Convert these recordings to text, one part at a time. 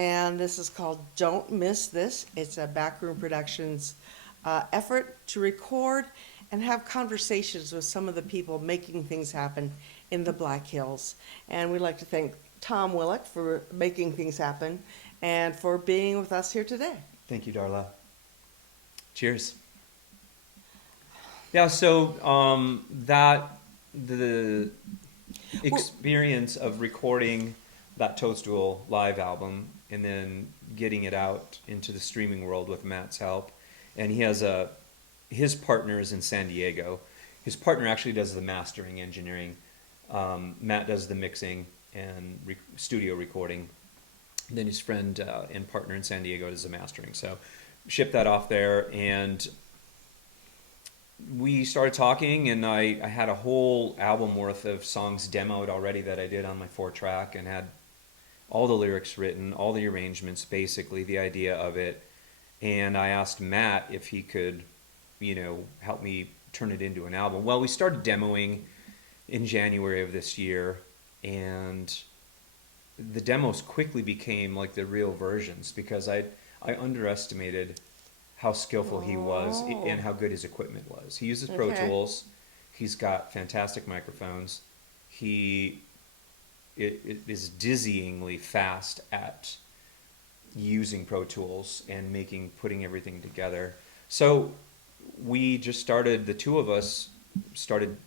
and this is called Don't Miss This. It's a Backroom Productions effort to record and have conversations with some of the people making things happen in the Black Hills. And we'd like to thank Tom Whillock for making things happen and for being with us here today. Thank you, Darla. Cheers. Yeah, so the experience of recording that Toadstool live album and then getting it out into the streaming world with Matt's help, and he has his partner is in San Diego. His partner actually does the mastering engineering. Matt does the mixing and studio recording. And then his friend and partner in San Diego does the mastering. So shipped that off there, and we started talking, and I had a whole album worth of songs demoed already that I did on my 4-track and had all the lyrics written, all the arrangements, basically the idea of it. And I asked Matt if he could, help me turn it into an album. Well, we started demoing in January of this year, and the demos quickly became like the real versions because I underestimated how skillful he was and how good his equipment was. He uses Pro Tools. He's got fantastic microphones. He is dizzyingly fast at using Pro Tools and putting everything together. So we just started, the two of us started,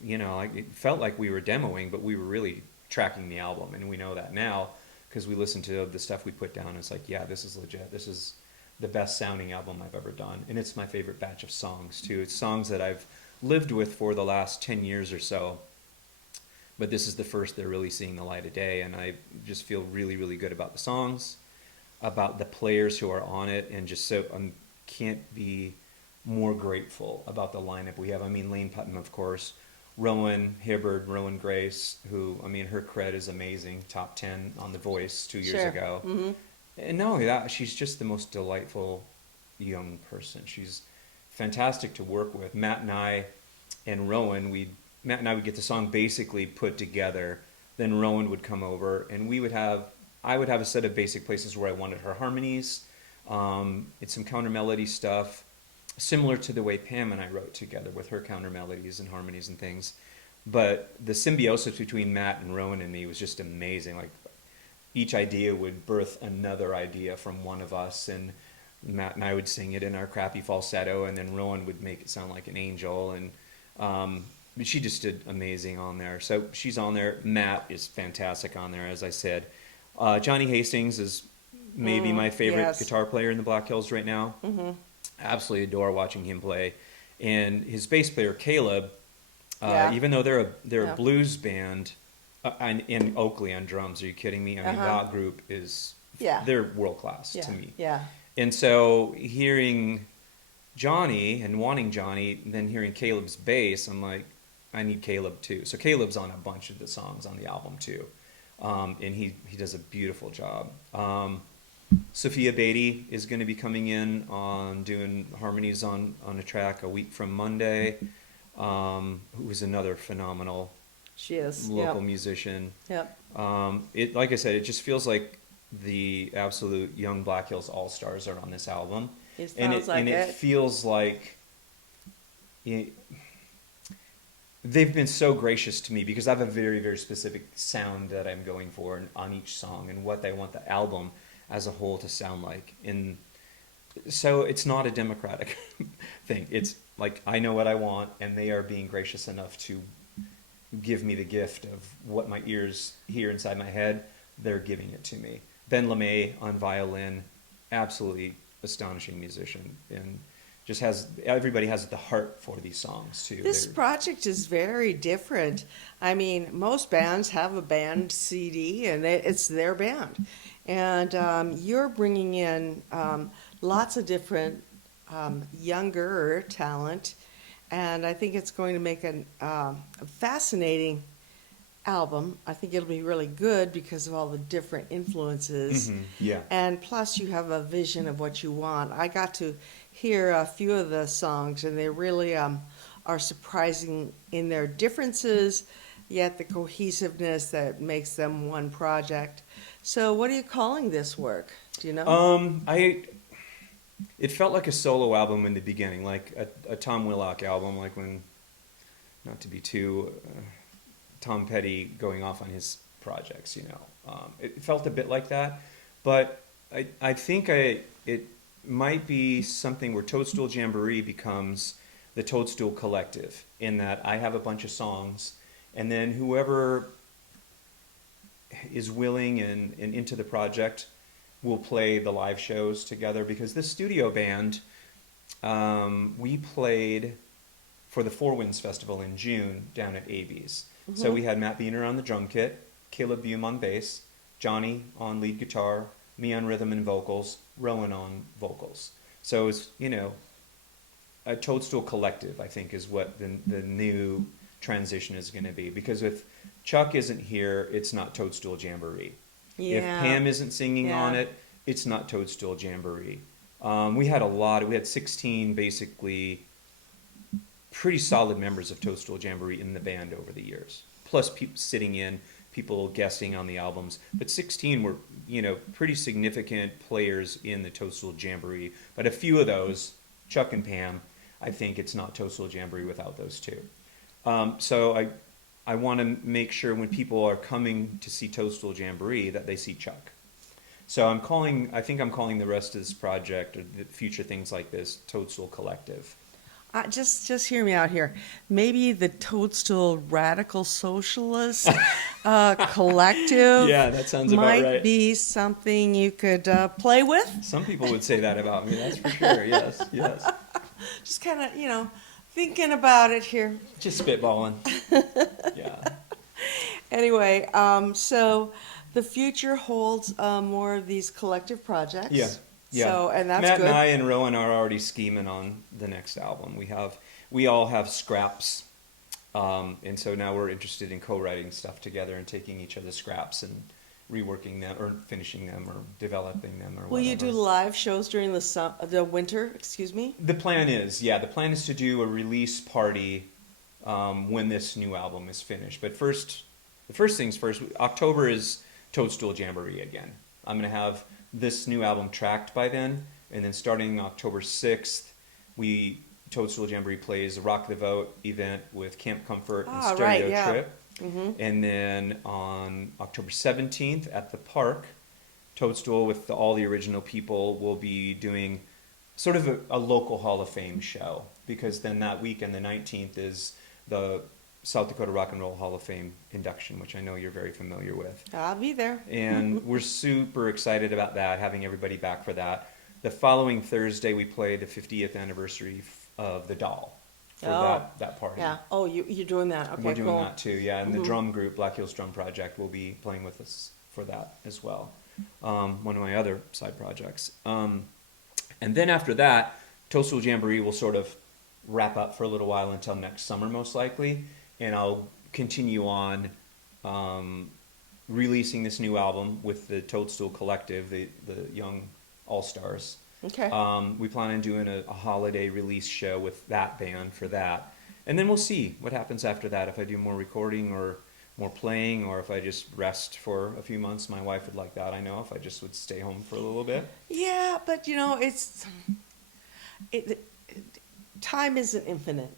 it felt like we were demoing, but we were really tracking the album. And we know that now because we listened to the stuff we put down. It's like, yeah, this is legit. This is the best sounding album I've ever done. And it's my favorite batch of songs too. It's songs that I've lived with for the last 10 years or so. But this is the first they're really seeing the light of day. And I just feel really, really good about the songs, about the players who are on it. And just so I can't be more grateful about the lineup we have. I mean, Lane Putnam, of course, Rowan Hibbard, Rowan Grace, who, her cred is amazing. Top 10 on The Voice 2 years ago. Mm-hmm. And not only that, she's just the most delightful young person. She's fantastic to work with. Matt and I would get the song basically put together. Then Rowan would come over, and I would have a set of basic places where I wanted her harmonies. It's some counter melody stuff, similar to the way Pam and I wrote together with her counter melodies and harmonies and things. But the symbiosis between Matt and Rowan and me was just amazing. Like, each idea would birth another idea from one of us, and Matt and I would sing it in our crappy falsetto, and then Rowan would make it sound like an angel, and she just did amazing on there. So she's on there. Matt is fantastic on there, as I said. Johnny Hastings is maybe my favorite guitar player in the Black Hills right now. Mm-hmm. Absolutely adore watching him play. And his bass player, Caleb, even though they're a blues band, in Oakley on drums. Are you kidding me? I mean, that group is, they're world class to me. Yeah. And so hearing Johnny and wanting Johnny, then hearing Caleb's bass, I'm like, I need Caleb too. So Caleb's on a bunch of the songs on the album too. And he does a beautiful job. Sophia Beatty is going to be coming in on doing harmonies on a track a week from Monday, who is another phenomenal local musician. Yep. Like I said, it just feels like the absolute young Black Hills All-Stars are on this album. It feels like they've been so gracious to me because I have a very, very specific sound that I'm going for on each song and what I want the album as a whole to sound like. And so it's not a democratic thing. It's like, I know what I want, and they are being gracious enough to give me the gift of what my ears hear inside my head. They're giving it to me. Ben LeMay on violin, absolutely astonishing musician, and just everybody has the heart for these songs too. This project is very different. I mean, most bands have a band CD and it's their band, and you're bringing in lots of different younger talent. And I think it's going to make a fascinating album. I think it'll be really good because of all the different influences. Mm-hmm. Yeah. And plus, you have a vision of what you want. I got to hear a few of the songs, and they really are surprising in their differences, yet the cohesiveness that makes them one project. So what are you calling this work? Do you know? It felt like a solo album in the beginning, like a Tom Whillock album, like when, not to be too Tom Petty going off on his projects, you know. It felt a bit like that, but I think it might be something where Toadstool Jamboree becomes the Toadstool Collective, in that I have a bunch of songs, and then whoever is willing and into the project will play the live shows together. Because this studio band, we played for the Four Winds Festival in June down at AB's. So we had Matt Beener on the drum kit, Caleb Bume on bass, Johnny on lead guitar, me on rhythm and vocals, Rowan on vocals. So it's, you know, a Toadstool Collective, I think, is what the new transition is going to be. Because if Chuck isn't here, it's not Toadstool Jamboree. Yeah. If Pam isn't singing on it, it's not Toadstool Jamboree. We had 16 basically pretty solid members of Toadstool Jamboree in the band over the years. Plus people sitting in, people guesting on the albums. But 16 were, you know, pretty significant players in the Toadstool Jamboree. But a few of those, Chuck and Pam, I think it's not Toadstool Jamboree without those two. So I want to make sure when people are coming to see Toadstool Jamboree that they see Chuck. So I think I'm calling the rest of this project, or the future things like this, Toadstool Collective. Just hear me out here. Maybe the Toadstool Radical Socialist Collective. Yeah, that sounds about might right. be something you could play with. Some people would say that about me, that's for sure. Yes, yes. Just kind of, you know, thinking about it here. Just spitballing. Yeah. Anyway, so the future holds more of these collective projects. Yeah. Yeah. So, and that's Matt good. and I and Rowan are already scheming on the next album. We all have scraps, and so now we're interested in co-writing stuff together and taking each other's scraps and reworking them or finishing them or developing them or Will whatever. you do live shows during the winter? Excuse me. The plan is to do a release party when this new album is finished. But the first things first, October is Toadstool Jamboree again. I'm going to have this new album tracked by then, and then starting October 6th, Toadstool Jamboree plays the Rock the Vote event with Camp Comfort and Stereo right, yeah. Trip. And then on October 17th at the park, Toadstool with all the original people will be doing sort of a local Hall of Fame show, because then that weekend, the 19th, is the South Dakota Rock and Roll Hall of Fame induction, which I know you're very familiar with. I'll be there. And we're super excited about that, having everybody back for that. The following Thursday, we play the 50th anniversary of The Doll for that party. Yeah. Oh, you're doing that. Okay, We're doing cool. that too, yeah. And the drum group, Black Hills Drum Project, will be playing with us for that as well. One of my other side projects. And then after that, Toadstool Jamboree will sort of wrap up for a little while until next summer, most likely. And I'll continue on releasing this new album with the Toadstool Collective, the young all-stars. Okay. We plan on doing a holiday release show with that band for that. And then we'll see what happens after that. If I do more recording or more playing, or if I just rest for a few months. My wife would like that, I know, if I just would stay home for a little bit. Yeah, but you know, time isn't infinite.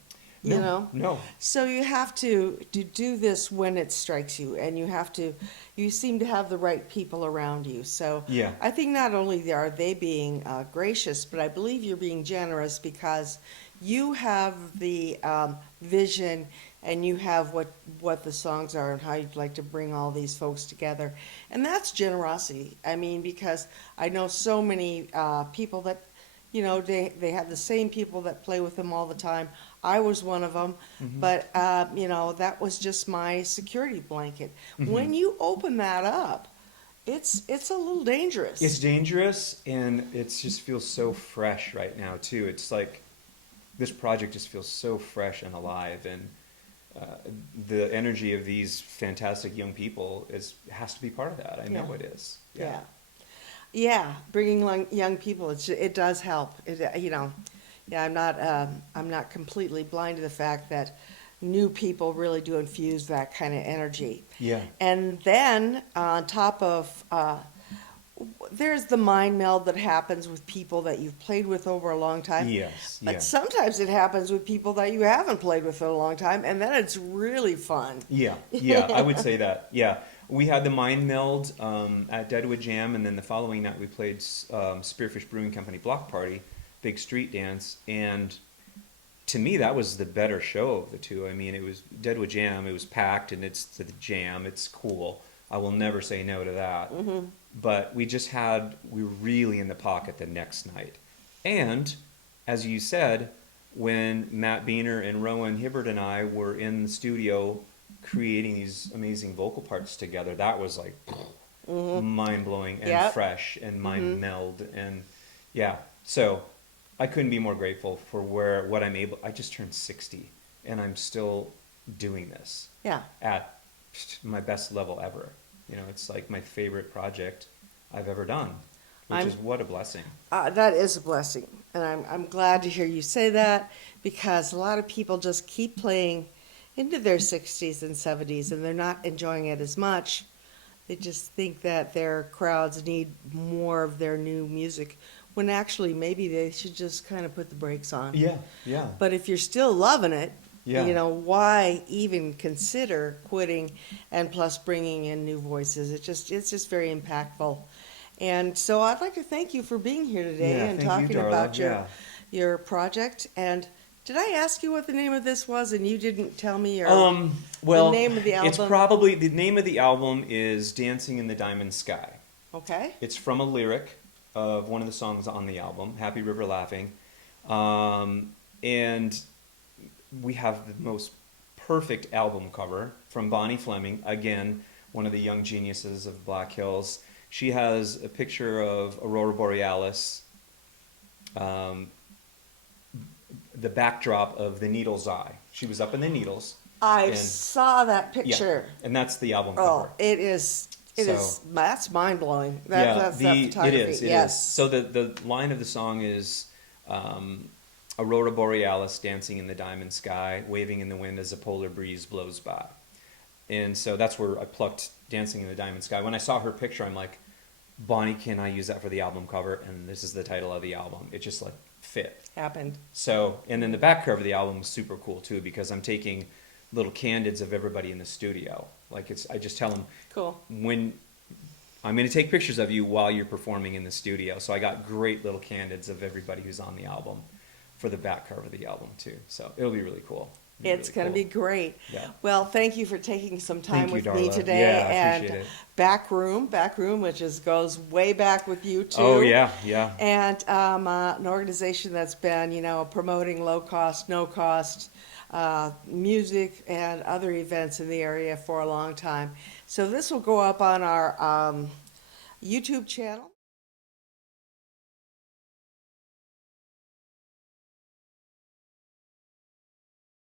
You know? No. So you have to do this when it strikes you, and you seem to have the right people around you. So Yeah. I think not only are they being gracious, but I believe you're being generous because you have the vision, and you have what the songs are and how you'd like to bring all these folks together. And that's generosity. I mean, because I know so many people that, you know, they have the same people that play with them all the time. I was one of them, but, you know, that was just my security blanket. When you open that up, it's a little dangerous. It's dangerous, and it just feels so fresh right now, too. It's like this project just feels so fresh and alive, and the energy of these fantastic young people has to be part of that. I know it is. Yeah. Yeah, bringing young people, it does help. You know, yeah, I'm not completely blind to the fact that new people really do infuse that kind of energy. Yeah. And then on top of, there's the mind meld that happens with people that you've played with over a long time. Yes. But Yeah. sometimes it happens with people that you haven't played with in a long time, and then it's really fun. Yeah. Yeah. I would say that. Yeah. We had the mind meld at Deadwood Jam, and then the following night we played Spearfish Brewing Company Block Party, big street dance, and to me that was the better show of the two. I mean, it was Deadwood Jam. It was packed, and it's the jam. It's cool. I will never say no to that. Mm-hmm. But we were really in the pocket the next night. And as you said, when Matt Beener and Rowan Hibbert and I were in the studio creating these amazing vocal parts together, that was like mind blowing and Yep. fresh and mind meld. And yeah, so I couldn't be more grateful for what I'm able. I just turned 60 and I'm still doing this Yeah. at my best level ever. You know, it's like my favorite project I've ever done, which is what a blessing. That is a blessing, and I'm glad to hear you say that, because a lot of people just keep playing into their 60s and 70s, and they're not enjoying it as much. They just think that their crowds need more of their new music, when actually maybe they should just kind of put the brakes on. Yeah, yeah. But if you're still loving it, Yeah. you know, why even consider quitting, and plus bringing in new voices? It's just very impactful. And so I'd like to thank you for being here today Yeah, and thank you, talking Darla. about Yeah. your project. And did I ask you what the name of this was and you didn't tell me? Or Well, the name of the it's album? probably the name of the album is "Dancing in the Diamond Sky." Okay. It's from a lyric of one of the songs on the album, "Happy River Laughing," and we have the most perfect album cover from Bonnie Fleming, again, one of the young geniuses of Black Hills. She has a picture of Aurora Borealis, the backdrop of the Needle's Eye. She was up in the Needles. I and- saw that picture. Yeah, and that's the album Oh, cover. it is. That's mind blowing. That's that it photography. is. It Yes. is. So the line of the song is Aurora Borealis dancing in the diamond sky, waving in the wind as a polar breeze blows by. And so that's where I plucked Dancing in the Diamond Sky. When I saw her picture, I'm like, Bonnie, can I use that for the album cover? And this is the title of the album. It just like fit. Happened. So, and then the back cover of the album is super cool too, because I'm taking little candids of everybody in the studio. Like I just tell them, Cool. when I'm going to take pictures of you while you're performing in the studio. So I got great little candids of everybody who's on the album for the back cover of the album too. So it'll be really cool. It's going to be great. Yeah. Well, thank you for taking some time Thank you, with me Darla. today. Yeah, I and appreciate it. Back Room, which goes way back with you too. Oh yeah, yeah. And an organization that's been, promoting low cost, no cost music and other events in the area for a long time. So this will go up on our YouTube channel.